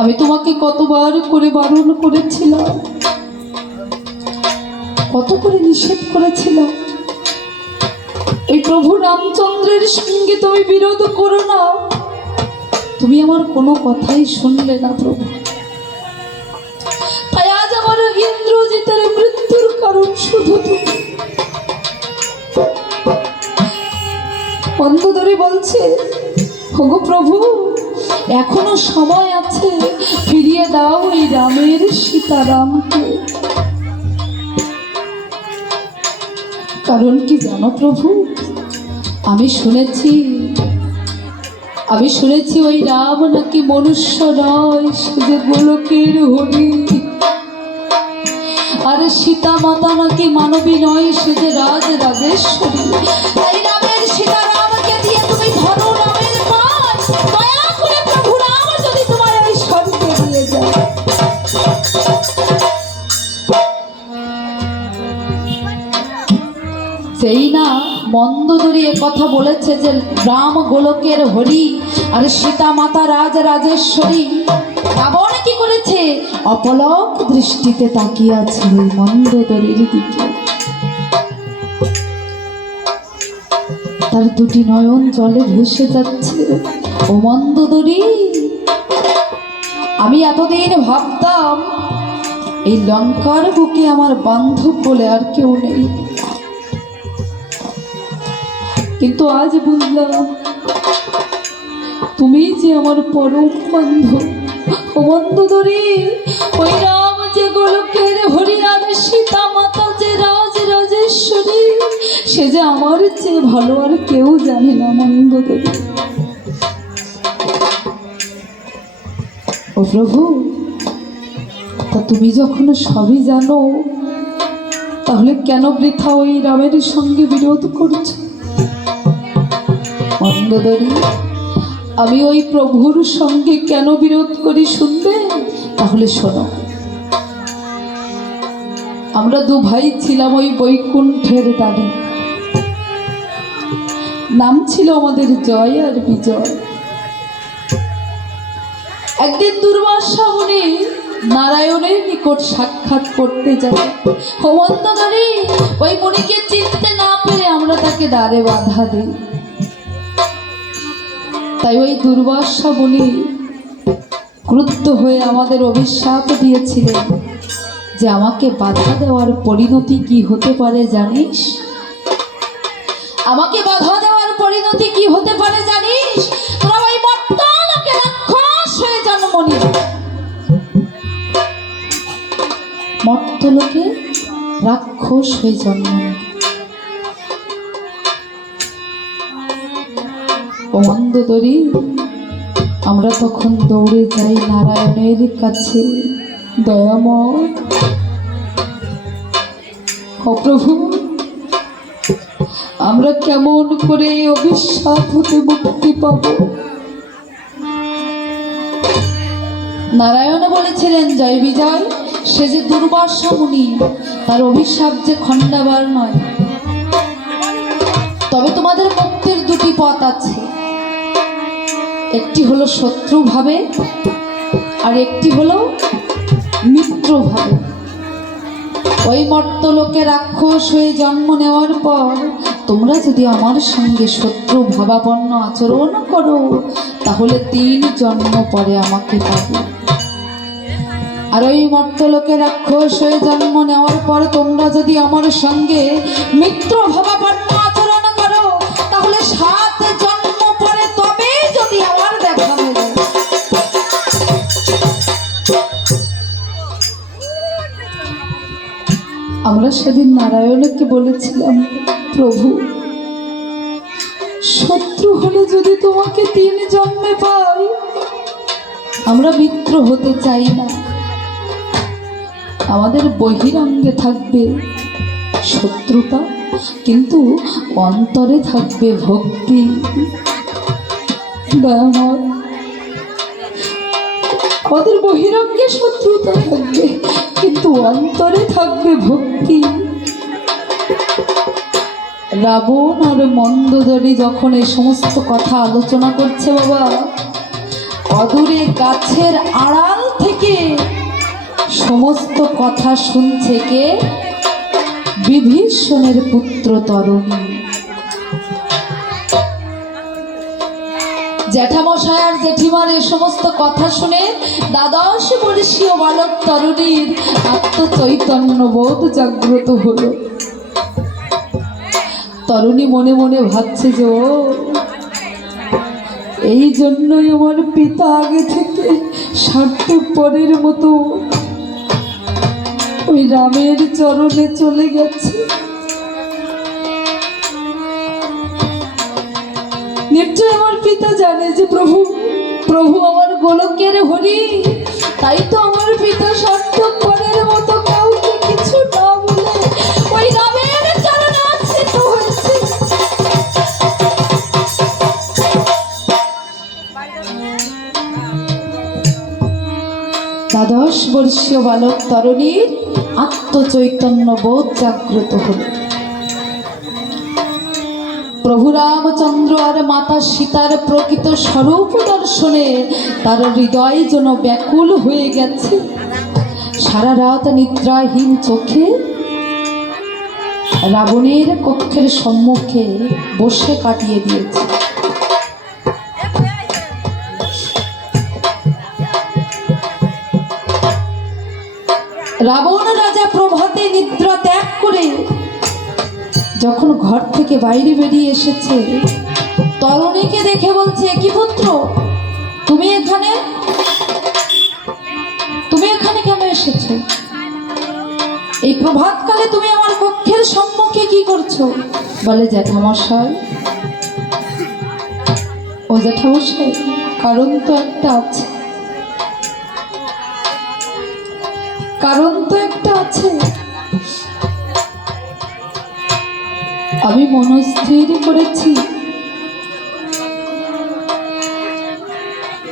আমি তোমাকে কতবার করে বারণ করেছিলাম, কত করে নিষেধ করেছিলাম, এই প্রভু রামচন্দ্রের সঙ্গে তুমি বিরোধ করো না। তুমি আমার কোনো কথাই শুনলে না প্রভু। তাই আজ আমার ইন্দ্রজিতের মৃত্যুর কারণ শুধু তুমি। মন্দোদরী বলছে, ওগো প্রভু, এখনো সময় আছে, ফিরিয়ে দাও এই রামের সীতারামকে। কারণ কি জানো প্রভু, আমি শুনেছি ওই রাম নাকি মনুষ্য নয়, সে যে গোলকের হরি। আর সীতা মাতা নাকি মানবী নয়, সে যে রাজরাজেশ্বরী। তাই রামের সীতারামকে দিয়ে তুমি ধরো রামের পান। দয়া করে প্রভু রাম যদি তোমার ওই স্বর্গে দিয়ে যায়। সেই না মন্দোদরী কথা বলেছে যে রাম গোলকের হরি আর সীতা মাতা রাজরাজেশ্বরী। রাবণ কি করেছে? অপলক দৃষ্টিতে তাকিয়ে আছে ওই মন্দোদরীর দিকে। তার দুটি নয়ন জলে ভেসে যাচ্ছে। ও মন্দোদরী, আমি এতদিন ভাবতাম এই লঙ্কার বুকে আমার বান্ধব বলে আর কেউ নেই, কিন্তু আজ বুঝলাম তুমি যে আমার পরম বান্ধব। ও মন্দোদরী, ওই রাম যে গোলকের হরি আর সীতা মাতা যে রাজরাজেশ্বরী, সে যে আমার চেয়ে ভালো আর কেউ জানে না মন্দোদরী। ও প্রভু, তা তুমি যখন সবই জানো, তাহলে কেন বৃথা ওই রামের সঙ্গে বিরোধ করছো? মন্দোদরী, আমি ওই প্রভুর সঙ্গে কেন বিরোধ করি শুনবে? তাহলে শোনো। আমরা দু ভাই ছিলাম ওই বৈকুণ্ঠের দাঁড়ি। নাম ছিল আমাদের জয় আর বিজয়। একদিন দুর্বাসা মুনি নারায়ণের নিকট সাক্ষাৎ করতে যায়। ও মন্দোদরী, ওই মুনিকে চিনতে না পেরে আমরা তাকে দ্বারে বাধা দিই। তাই ওই দুর্বাসা মুনি ক্রুদ্ধ হয়ে আমাদের অভিশাপ দিয়েছিলেন যে আমাকে বাধা দেওয়ার পরিণতি কি হতে পারে জানিস? আমাকে বাধা দেওয়ার পরিণতি কি হতে পারে জানিস? তোরা ওই মর্ত্যলোকে রাক্ষস হয়ে জন্ম নিবি। মর্ত্যলোকে রাক্ষস হয়ে জন্ম নিবি। ও মন্দোদরী, আমরা তখন দৌড়ে যাই নারায়ণের কাছে। দয়াময়, ও প্রভু, আমরা কেমন করে এই অভিশাপ হতে মুক্তি পাব? নারায়ণ বলেছিলেন, জয় বিজয়, সে যে দুর্বাসা মুনি, তার অভিশাপ যে খণ্ডাবার নয়। তবে তোমাদের মুক্তির দুটি পথ আছে, একটি হলো শত্রু ভাবে আর একটি হলো মিত্র ভাবে। ওই মর্ত্যলোকে রাক্ষস হয়ে জন্ম নেওয়ার পর তোমরা যদি আমার সঙ্গে শত্রু ভাবাপন্ন আচরণ করো, তাহলে 3 জন্ম পরে আমাকে পাবে। আর ওই মর্ত্যলোকে রাক্ষস হয়ে জন্ম নেওয়ার পর তোমরা যদি আমার সঙ্গে মিত্র ভাবাপন্ন আচরণ করো, তাহলে 7 জন্ম পরে তবে যদি আমার দেখা মেলে। আমরা সেদিন নারায়ণকে বলেছিলাম, প্রভু, শত্রু হলে যদি তোমাকে 3 জন্মে পাই, আমরা মিত্র হতে চাই না। আমাদের বহিরঙ্গে থাকবে শত্রুতা, কিন্তু অন্তরে থাকবে ভক্তি। আমাদের বহিরঙ্গে শত্রুতা থাকবে, কিন্তু অন্তরে থাকবে ভক্তি। রাবণ আর মন্দোদরী যখন এই সমস্ত কথা আলোচনা করছে বাবা, অদূরে গাছের আড়াল থেকে সমস্ত কথা শুনছে কে? বিভীষণের পুত্র তরুণী। জ্যাঠামশাই আর জেঠিমার এ সমস্ত কথা শুনে দ্বাদশ বর্ষীয় বালক তরুণীর আত্মচৈতন্য বোধ জাগ্রত হলো। তরুণী মনে মনে ভাবছে যে ও এই জন্যই আমার পিতা আগে থেকে স্বার্থপরের মতো ওই রামের চরণে চলে গেছে। নিশ্চয় আমার পিতা জানে যে প্রভু প্রভু আমার গোলকের হরি, তাই তো আমার পিতা স্বার্থপরের মতো কাউকে কিছু না বলে ওই রামের চরণে আশ্রিত হয়েছে। দ্বাদশ বর্ষীয় বালক তরুণীর আত্মচৈতন্য বোধ জাগ্রত হল। প্রভু রামচন্দ্র আর মাতা সীতার প্রকৃত স্বরূপ দর্শনে তার হৃদয় যেন ব্যাকুল হয়ে গেছে। সারা রাত নিদ্রাহীন চোখে রাবণের কক্ষের সম্মুখে বসে কাটিয়ে দিয়েছে। রাবণ রাজা প্রভাতে নিদ্রা ত্যাগ করে যখন ঘর থেকে বাইরে বেরিয়ে এসেছে, তরুণীকে দেখে বলছে, কি পুত্র তুমি এখানে কেন এসেছো? এই প্রভাতকালে তুমি আমার কক্ষের সম্মুখে কি করছো? বলে, জ্যাঠামশাই। ও জ্যাঠামশাই, কারণ তো একটা আছে, কারণ তো একটা আছে। আমি মনস্থির করেছি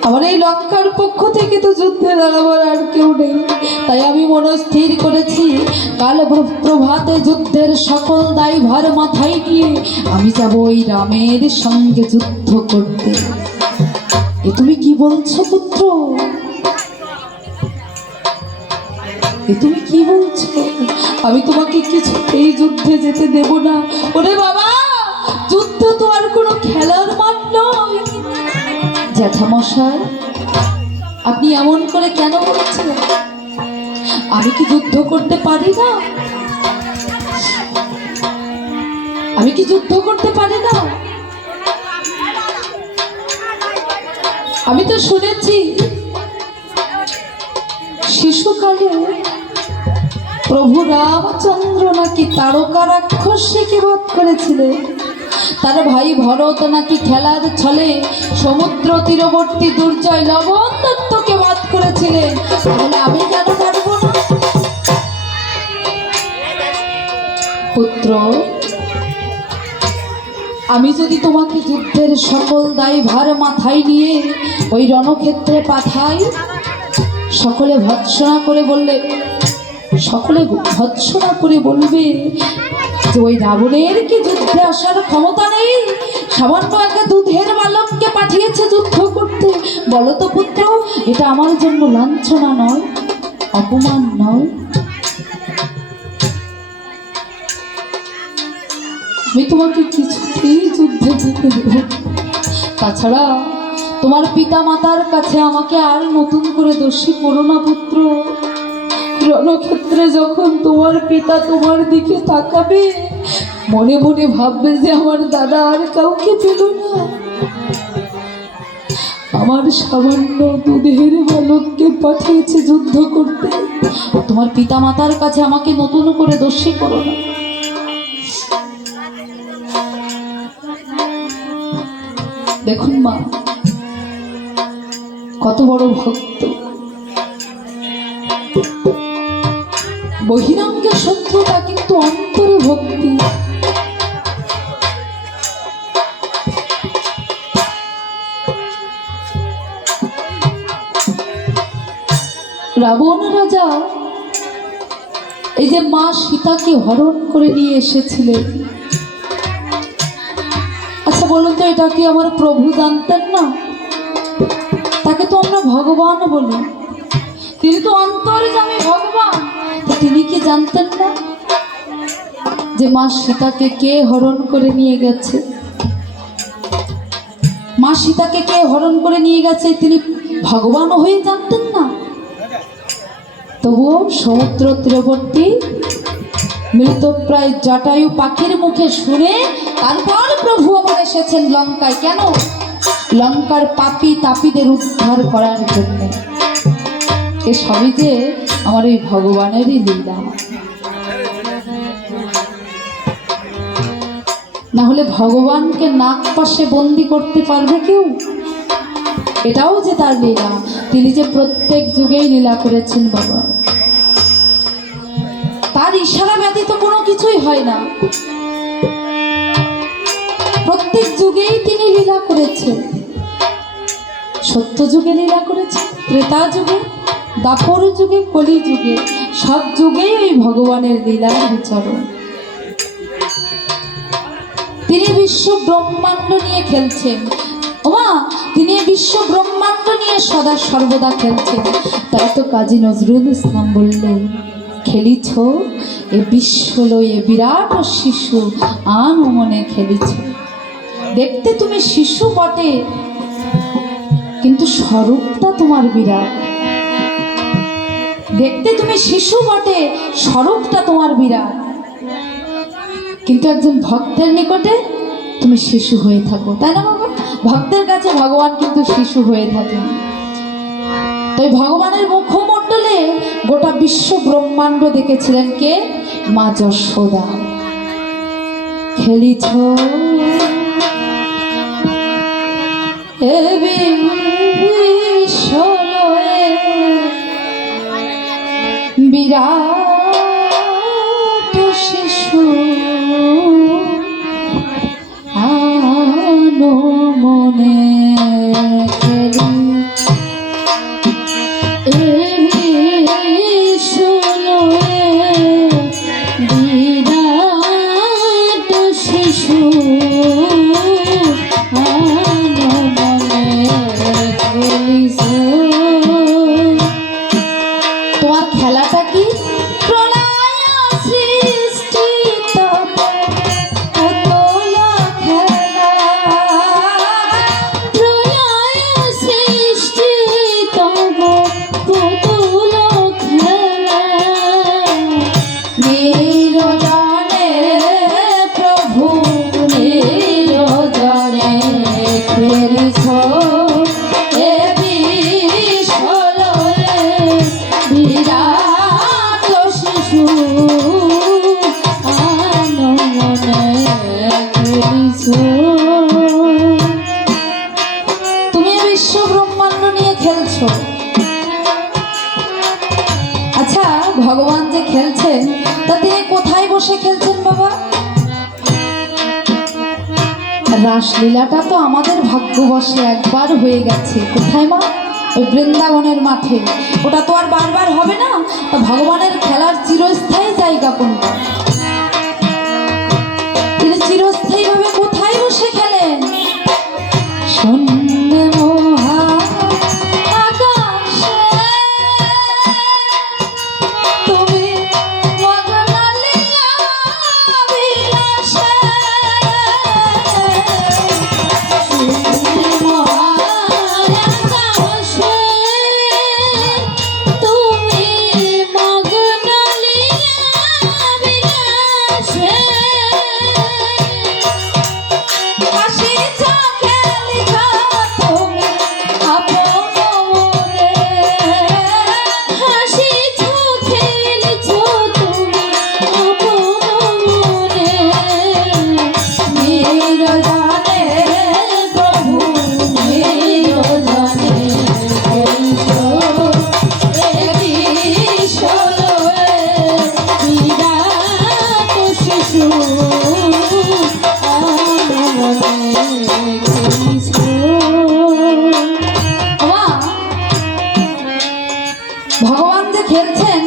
আমার এই লঙ্কার পক্ষ থেকে তো যুদ্ধে দাঁড়াবার আর কেউ নেই, তাই আমি মনস্থির করেছি কাল প্রভাতে যুদ্ধের সকল দায়ভার মাথায় নিয়ে আমি যাব ওই রামের সঙ্গে যুদ্ধ করতে। এ তুমি কি বলছো পুত্র? তুমি কি বলছো? আমি তোমাকে কিছুতেই যুদ্ধে যেতে দেব না। ওরে বাবা, যুদ্ধ তো আর কোনো খেলার মাঠ নয়। জ্যাঠামশাই, আপনি এমন করে কেন বলছেন? আমি কি যুদ্ধ করতে পারি না? আমি কি যুদ্ধ করতে পারি না? আমি তো শুনেছি শিশুকালে প্রভু রামচন্দ্র নাকি তারকা রাক্ষসীকে বধ করেছিলেন। তার ভাই ভরত নাকি খেলার ছলে সমুদ্র তীরবর্তী দুর্জয় লবণ দত্তকে বধ করেছিলেন। তাহলে আমি কেন পারব না? পুত্র, আমি যদি তোমাকে যুদ্ধের সকল দায়ভার মাথায় নিয়ে ওই রণক্ষেত্রে পাঠাই, সকলে ভৎসনা করে বলবে যে ওই রাবণের কি যুদ্ধে আসার ক্ষমতা নেই? সামান্য একটা দুধের বালককে পাঠিয়েছে যুদ্ধ করতে। বলো তো পুত্র, এটা আমার জন্য লাঞ্ছনা নয়, অপমান নয়? আমি তোমাকে কিছুতেই যুদ্ধে যেতে দেব। তাছাড়া তোমার পিতা মাতার কাছে আমাকে আর নতুন করে দোষী করো না পুত্র। রণক্ষেত্রে যখন তোমার পিতা তোমার দিকে তাকাবে, মনে মনে ভাববে যে আমার দাদা আর কাউকে পেল না, আমার সামান্য দুধের বালককে পাঠিয়েছে যুদ্ধ করতে। তোমার পিতা মাতার কাছে আমাকে নতুন করে দোষী করো না। দেখুন মা, কত বড় ভক্ত। বহিরঙ্গে শত্রুতা, কিন্তু অন্তরে ভক্তি। রাবণ রাজা এই যে মা সীতাকে হরণ করে নিয়ে এসেছিলেন, আচ্ছা বলুন তো, এটা কি আমার প্রভু জানতেন না? তাকে তাকে তো আমরা ভগবান বলি, তিনি তো অন্তর্যামী ভগবান। তো তিনি কি জানতেন না যে মা সীতাকে কে হরণ করে নিয়ে গেছে? মা সীতাকে কে হরণ করে নিয়ে গেছে তিনি ভগবান হয়ে জানতেন না? তবুও সমুদ্র তীরবর্তী মৃতপ্রায় জটায়ু পাখির মুখে শুনে তারপর প্রভু আমার এসেছেন লঙ্কায়। কেন? লঙ্কার পাপী তাপীদের উদ্ধার করার জন্য। এ সবই যে আমার ওই ভগবানেরই লীলা। না হলে ভগবানকে নাক পাশে বন্দি করতে পারবে কেউ? এটাও যে তার লীলা। তিনি যে প্রত্যেক যুগেই লীলা করেছেন বাবা, তার ইশারা ব্যতীত কোনো কিছুই হয় না। প্রত্যেক যুগেই তিনি লীলা করেছেন। সত্য যুগে লীলা করেছেন, ত্রেতা যুগে, দাপর যুগে, কলি যুগে, সব যুগেই ওই ভগবানের লীলার বিচরণ। তিনি বিশ্ব ব্রহ্মাণ্ড নিয়ে খেলছেন। ওমা, তিনি বিশ্ব ব্রহ্মাণ্ড নিয়ে সদা সর্বদা খেলছেন। তাই তো কাজী নজরুল ইসলাম বললেন, খেলিছ এ বিশ্ব লয়ে বিরাট শিশু আন মনে খেলিছ। দেখতে তুমি শিশু বটে, কিন্তু স্বরূপটা তোমার বিরাট। দেখতে তুমি শিশু বটে, স্বরূপটা তোমার বিরাট। কিন্তু একজন ভক্তের নিকটে তুমি শিশু হয়ে থাকো, তাই না বাবা? ভক্তের কাছে ভগবান কিন্তু শিশু হয়ে থাকেন। তাই ভগবানের মুখমণ্ডলে গোটা বিশ্ব ব্রহ্মাণ্ড দেখেছিলেন কে? মা যশোদা। খেলিছ এ বিশ্ব লয়ে বিরাট শিশু আনো মনে খেলি। এ বিশ্ব লয়ে বিরাট শিশু আনো মনে খেলিছ। তোমার খেলাটা কি? তুমি বিশ্ব ব্রহ্মাণ্ড নিয়ে খেলছো। আচ্ছা, ভগবান যে খেলছেন তা তিনি কোথায় বসে খেলছেন বাবা? রাসলীলাটা তো আমাদের ভাগ্যবশে একবার হয়ে গেছে। কোথায় মা? ওই বৃন্দাবনের মাঠে। ওটা তো আর বারবার হবে না। ভগবানের খেলার চিরস্থায়ী জায়গা কোনটা? তিনি চিরস্থায়ীভাবে কোথায় বসে খেলেন? শূন্য মহা আকাশে তুমি মগ্ন লীলা বিলাসে। শূন্য মহা আকাশে তুমি মগ্ন লীলা বিলাসে। ভগবান যে খেলছেন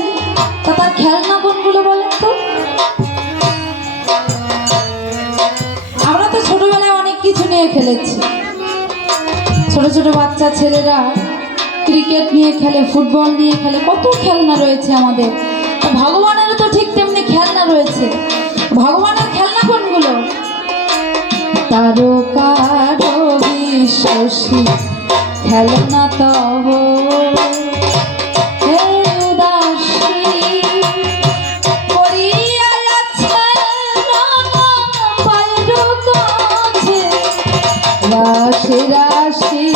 তা তার খেলনা কোনগুলো বলেন তো? আমরা তো ছোটবেলায় অনেক কিছু নিয়ে খেলেছি। ছোট ছোট বাচ্চা ছেলেরা ক্রিকেট নিয়ে খেলে, ফুটবল নিয়ে খেলে, কত খেলনা রয়েছে আমাদের। ভগবানেরও তো ঠিক তেমনি খেলনা রয়েছে। ভগবানের খেলনা কোনগুলো? তারকার বিশ্বসী খেলনা তব হে উদাসী করিয়া আছে পায়ের কাছে রাশি রাশি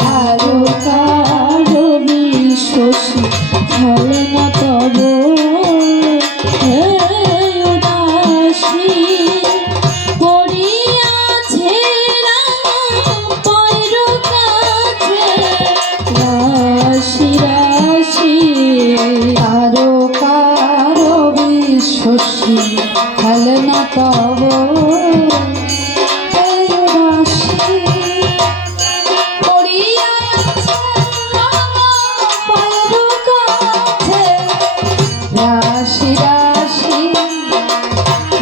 তারকার বিশ্বসী খেলনা তব হে উদাসী শশী খেলনা তব রাশি করিয়াছে পায়ের কাছে রাশি রাশি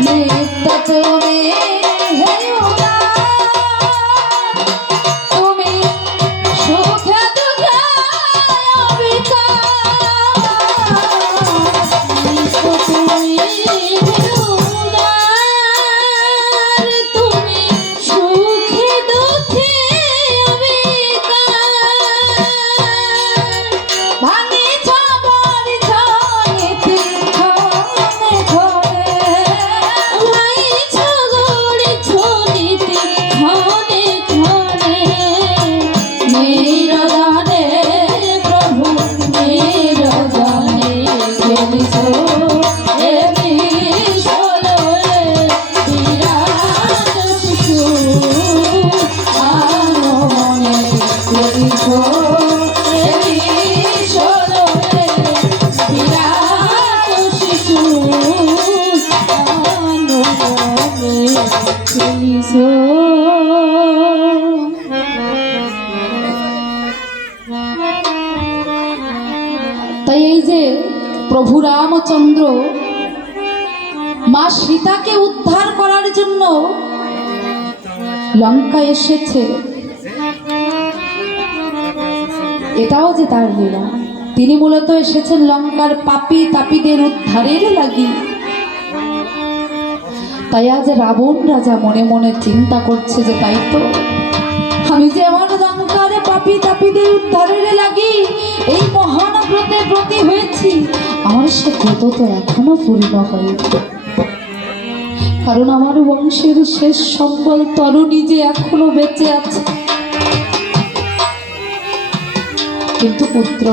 নিত্য তুমি হে তুমি সুখে দুঃখে তাই এই যে প্রভু রামচন্দ্র মা সীতাকে উদ্ধার করার জন্য লঙ্কা এসেছে, এটাও যে তার লীলা। তিনি মূলত এসেছেন লঙ্কার পাপী তাপীদের উদ্ধারের লাগি। তাই আজ রাবণ রাজা মনে মনে চিন্তা করছে যে তাই তো আমি যে আমার লঙ্কার পাপী তাপীদের উদ্ধারের লাগি এই মহান ব্রতে ব্রতী হয়েছি, আমার সে ব্রত তো এখনো পূর্ণ হয়নি। কারণ আমার বংশের শেষ সম্বল তরুণী যে এখনো বেঁচে আছে। কিন্তু পুত্র,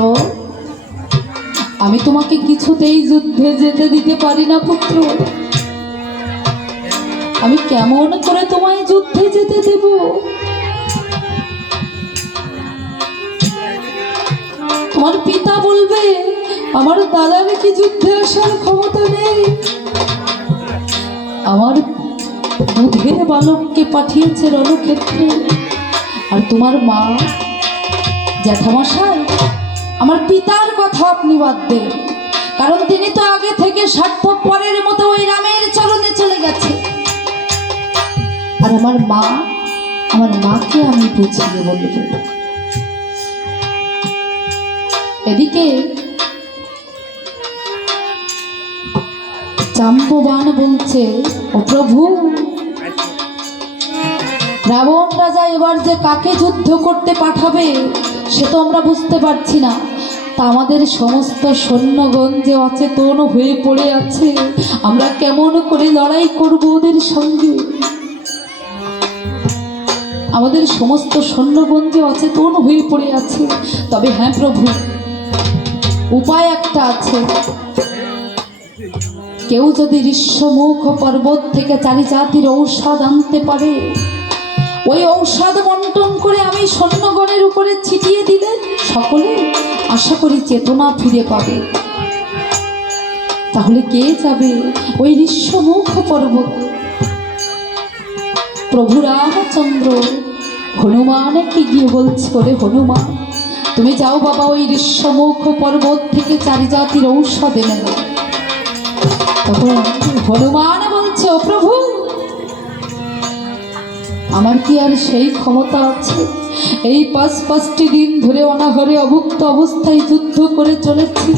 আমি তোমাকে কিছুতেই যুদ্ধে যেতে দিতে পারি না পুত্র। আমি কেমন করে তোমায় যুদ্ধে যেতে দেব? তোমার পিতা বলবে আমার দাদার কি যুদ্ধে আসার ক্ষমতা নেই। আমার দুধের বালককে পাঠিয়েছে রণক্ষেত্রে। আর তোমার মা জ্যাঠামশাই, আমার পিতার কথা আপনি বাদ দেন, কারণ তিনি তো আগে থেকে স্বার্থপরের মতো ওই রামের চরণে চলে গেছে। আর আমার মাকে আমি বুঝিয়ে বলব। এদিকে জাম্ববান বলছে, ও প্রভু, রাবণ রাজা এবার যে কাকে যুদ্ধ করতে পাঠাবে সে তো আমরা বুঝতে পারছি না। তা আমাদের সমস্ত সৈন্যগণ যে অচেতন হয়ে পড়ে আছে, আমরা কেমন করে লড়াই করব ওদের সঙ্গে? আমাদের সমস্ত সৈন্যগণ যে অচেতন হয়ে পড়ে আছে। তবে হ্যাঁ প্রভু, উপায় একটা আছে। কেউ যদি ঋষ্যমুখ পর্বত থেকে 4 জাতির ঔষধ আনতে পারে, ওই ঔষধ বন্টন করে আমি সৈন্যগণের উপরে ছিটিয়ে দিলে সকলে আশা করি চেতনা ফিরে পাবে। তাহলে কে যাবে ওই ঋষ্যমুখ পর্বত? প্রভু রামচন্দ্র হনুমানকে গিয়ে বলছে, ওরে হনুমান, তুমি যাও বাবা, ওই ঋষ্যমুখ পর্বত থেকে 4 জাতির ঔষধ এনে দাও। তখন হনুমান বলছে, ও প্রভু, আমার কি আর সেই ক্ষমতা আছে এই পাঁচটি দিন ধরে অনাহারে অভুক্ত অবস্থায় যুদ্ধ করে চলেছি,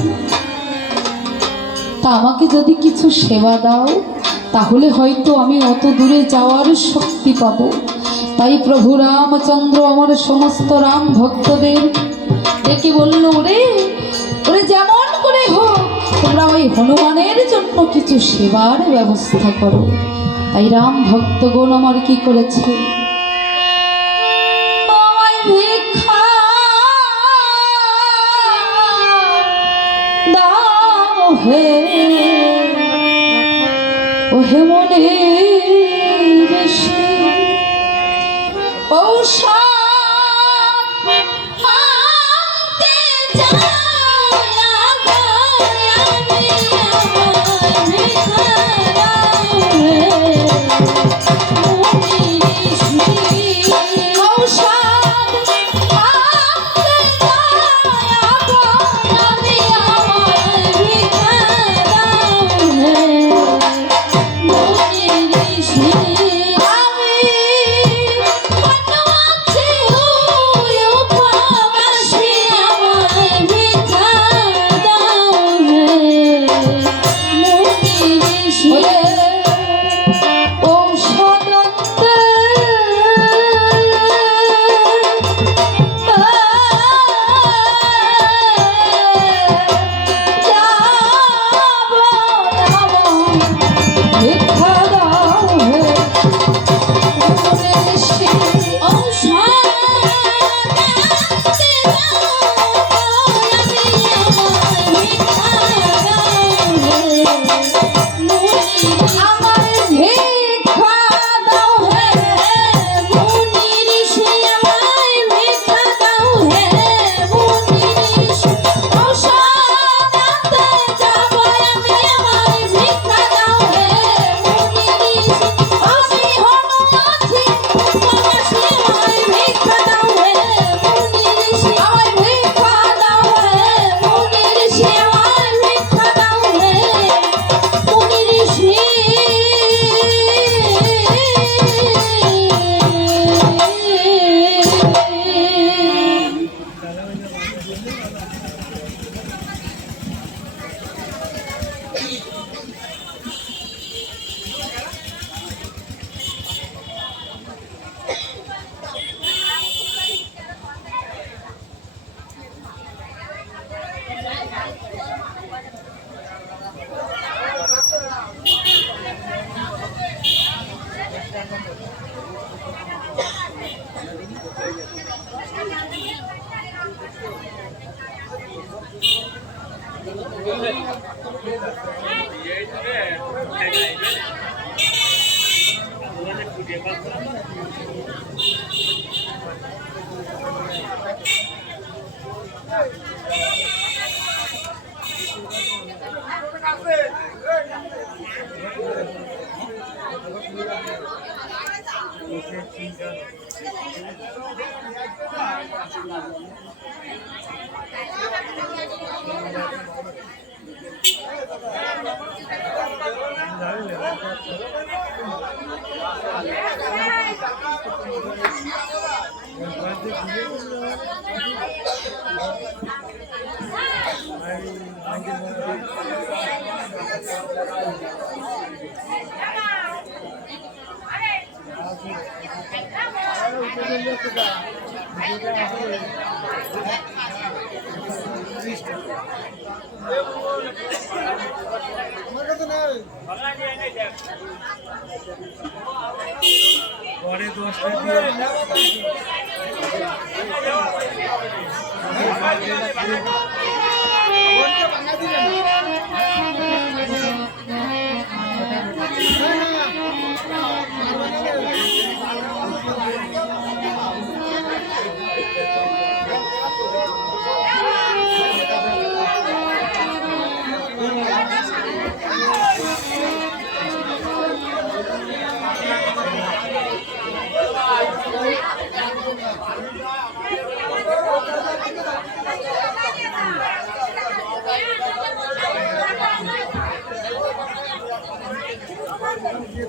তা আমাকে যদি কিছু সেবা দাও তাহলে হয়তো আমি অত দূরে যাওয়ার শক্তি পাব। তাই প্রভু রামচন্দ্র আমার সমস্ত রাম ভক্তদের ডেকে বলল, ওরে ওরে যেমন করে হোক তোমরা ওই হনুমানের জন্য কিছু সেবার ব্যবস্থা করো। তাই রাম ভক্তগণ আমার কি করেছে, ভিক্ষা দাও হে ওহে মনে পরে 10টা দিয়ে